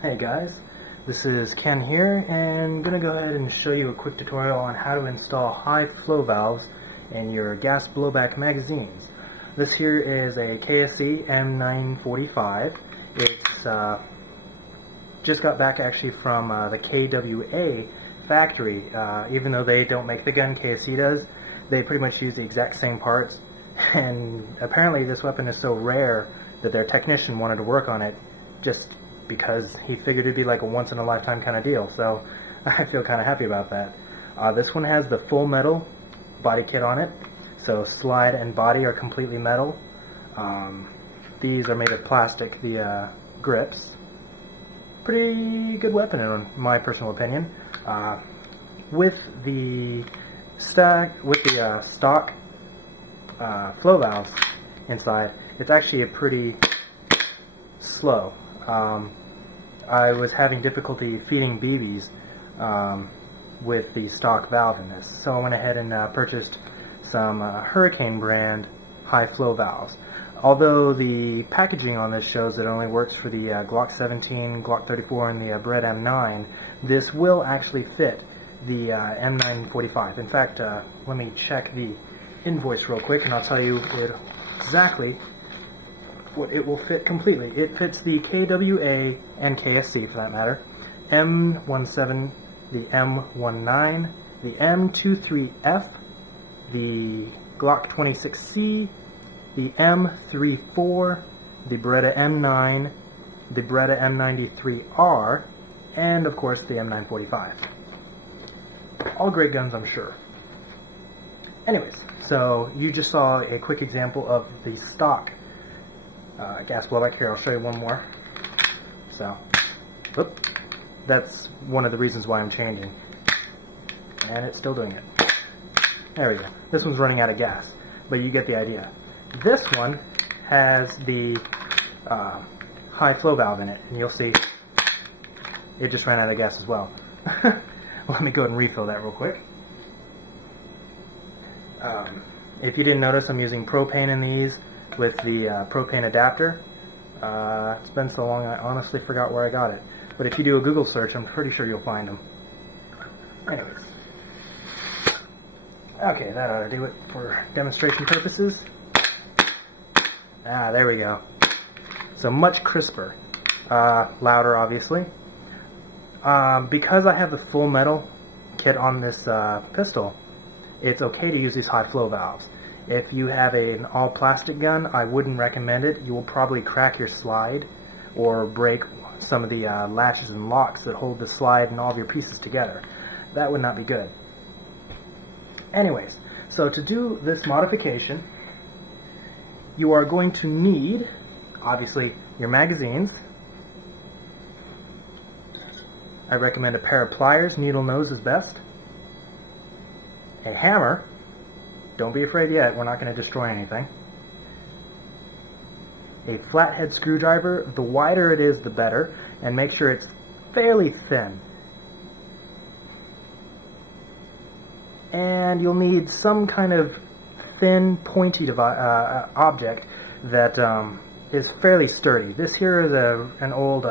Hey guys, this is Ken here, and I'm going to go ahead and show you a quick tutorial on how to install high flow valves in your gas blowback magazines. This here is a KSC M945. It's just got back actually from the KWA factory. Even though they don't make the gun, KSC does, they pretty much use the exact same parts, and apparently this weapon is so rare that their technician wanted to work on it just because he figured it'd be like a once-in-a-lifetime kind of deal, so I feel kind of happy about that. This one has the full metal body kit on it, so slide and body are completely metal. These are made of plastic, the grips. Pretty good weapon in my personal opinion. With the stock flow valves inside, it's actually a pretty slow. I was having difficulty feeding BBs with the stock valve in this, so I went ahead and purchased some Hurricane brand high flow valves. Although the packaging on this shows it only works for the Glock 17, Glock 34, and the Beretta M9, this will actually fit the M945. In fact, let me check the invoice real quick and I'll tell you exactly what it will fit completely. It fits the KWA and KSC, for that matter, M17, the M19, the M23F, the Glock 26C, the M34, the Beretta M9, the Beretta M93R, and of course the M945. All great guns, I'm sure. Anyways, so you just saw a quick example of the stock gas blowback. Here, I'll show you one more. So, whoop, that's one of the reasons why I'm changing. And it's still doing it. There we go. This one's running out of gas, but you get the idea. This one has the high flow valve in it, and you'll see it just ran out of gas as well. Let me go ahead and refill that real quick. If you didn't notice, I'm using propane in these with the propane adapter. It's been so long I honestly forgot where I got it. But if you do a Google search, I'm pretty sure you'll find them. Anyways. Okay, that ought to do it for demonstration purposes. There we go. So much crisper. Louder, obviously. Because I have the full metal kit on this pistol, it's okay to use these high flow valves. If you have an all plastic gun, I wouldn't recommend it. You will probably crack your slide or break some of the latches and locks that hold the slide and all of your pieces together. That would not be good. Anyways, so to do this modification, you are going to need, obviously, your magazines. I recommend a pair of pliers, needle nose is best. A hammer. Don't be afraid yet, we're not going to destroy anything. A flathead screwdriver, the wider it is the better, and make sure it's fairly thin. And you'll need some kind of thin, pointy object that is fairly sturdy. This here is an old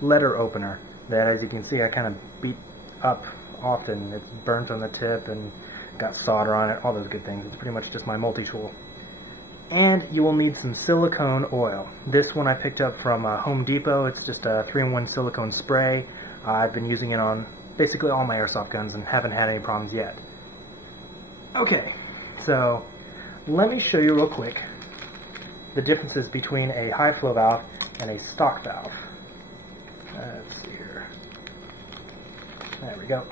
letter opener that, as you can see, I kind of beat up often. It's burnt on the tip and got solder on it, all those good things. It's pretty much just my multi-tool. And you will need some silicone oil. This one I picked up from Home Depot. It's just a 3-in-1 silicone spray. I've been using it on basically all my airsoft guns and haven't had any problems yet. Okay, so let me show you real quick the differences between a high flow valve and a stock valve. Let's see here. There we go.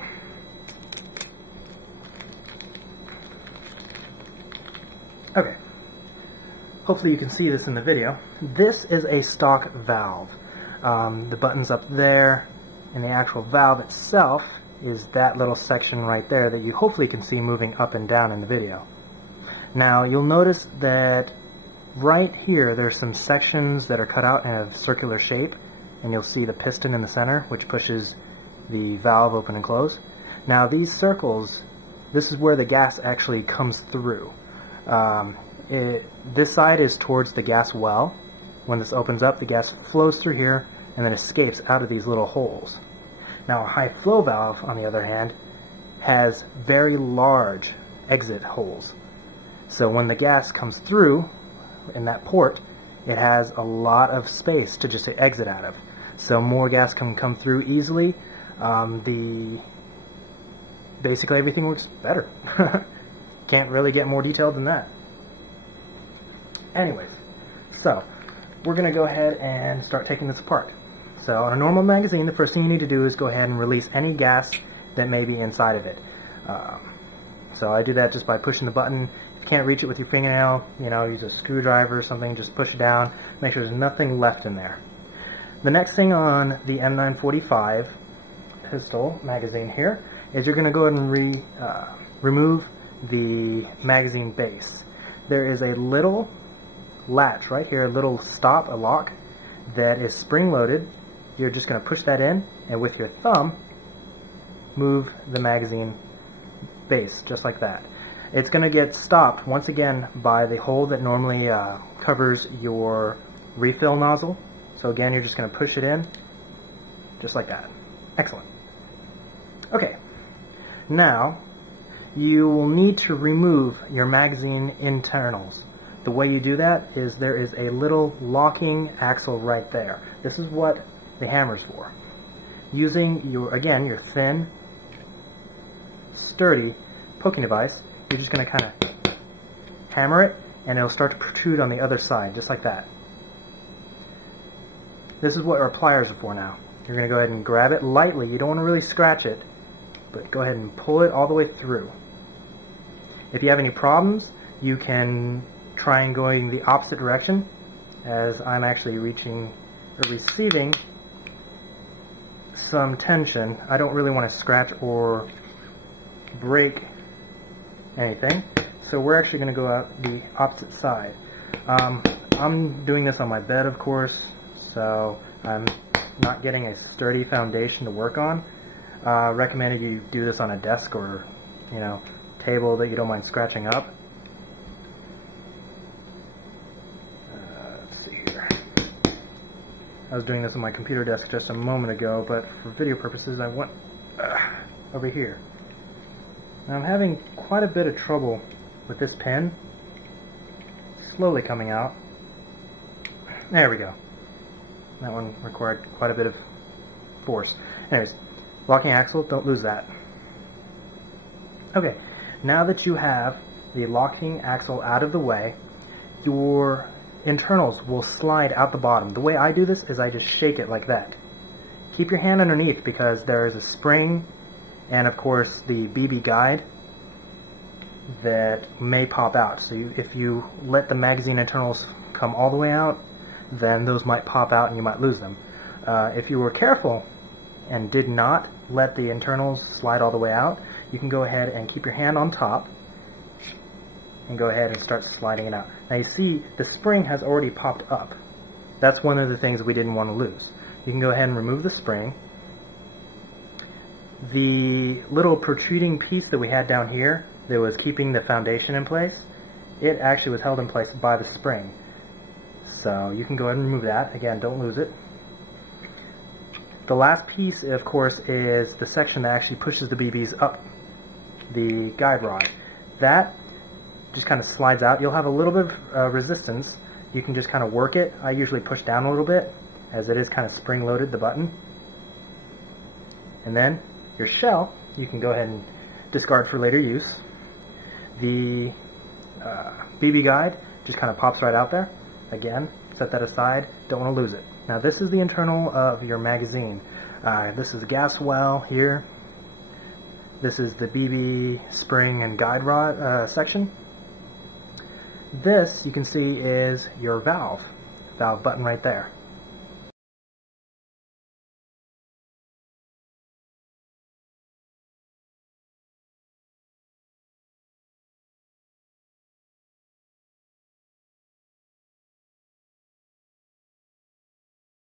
Okay, hopefully you can see this in the video. This is a stock valve. The button's up there, and the actual valve itself is that little section right there that you hopefully can see moving up and down in the video. Now you'll notice that right here there's some sections that are cut out in a circular shape, and you'll see the piston in the center which pushes the valve open and close. Now these circles, this is where the gas actually comes through. This side is towards the gas well. When this opens up, the gas flows through here and then escapes out of these little holes. Now a high flow valve, on the other hand, has very large exit holes. So when the gas comes through in that port, it has a lot of space to just exit out of. So more gas can come through easily. Basically everything works better. Can't really get more detailed than that. Anyways, so we're going to go ahead and start taking this apart. So on a normal magazine, the first thing you need to do is go ahead and release any gas that may be inside of it. So I do that just by pushing the button. If you can't reach it with your fingernail, use a screwdriver or something, just push it down, make sure there's nothing left in there. The next thing on the M945 pistol magazine here is you're going to go ahead and remove the magazine base. There is a little latch right here, a little stop, a lock, that is spring-loaded. You're just going to push that in, and with your thumb, move the magazine base, just like that. It's going to get stopped, once again, by the hole that normally covers your refill nozzle. So again, you're just going to push it in, just like that. Excellent. Okay, now you will need to remove your magazine internals. The way you do that is there is a little locking axle right there. This is what the hammer's for. Using your thin, sturdy poking device, you're just going to kind of hammer it, and it'll start to protrude on the other side, just like that. This is what our pliers are for now. You're going to go ahead and grab it lightly. You don't want to really scratch it, but go ahead and pull it all the way through. If you have any problems, you can try and going the opposite direction, as I'm actually receiving some tension. I don't really want to scratch or break anything, so we're actually going to go out the opposite side. I'm doing this on my bed, of course, so I'm not getting a sturdy foundation to work on. Recommended you do this on a desk or table that you don't mind scratching up. Let's see here. I was doing this on my computer desk just a moment ago, but for video purposes I went over here. Now I'm having quite a bit of trouble with this pen. Slowly coming out. There we go. That one required quite a bit of force. Anyways, locking axle, don't lose that. Okay, now that you have the locking axle out of the way, your internals will slide out the bottom. The way I do this is I just shake it like that. Keep your hand underneath because there is a spring and of course the BB guide that may pop out. So if you let the magazine internals come all the way out, then those might pop out and you might lose them. If you were careful and did not let the internals slide all the way out, you can go ahead and keep your hand on top and go ahead and start sliding it out. Now you see the spring has already popped up. That's one of the things we didn't want to lose. You can go ahead and remove the spring. The little protruding piece that we had down here that was keeping the foundation in place, it actually was held in place by the spring. So you can go ahead and remove that. Again, don't lose it. The last piece, of course, is the section that actually pushes the BBs up the guide rod. That just kind of slides out. You'll have a little bit of resistance. You can just kind of work it. I usually push down a little bit, as it is kind of spring-loaded, the button. And then your shell, you can go ahead and discard for later use. The BB guide just kind of pops right out there. Again, set that aside, don't want to lose it. Now this is the internal of your magazine. This is the gas well here. This is the BB spring and guide rod section. This, you can see, is your valve button right there.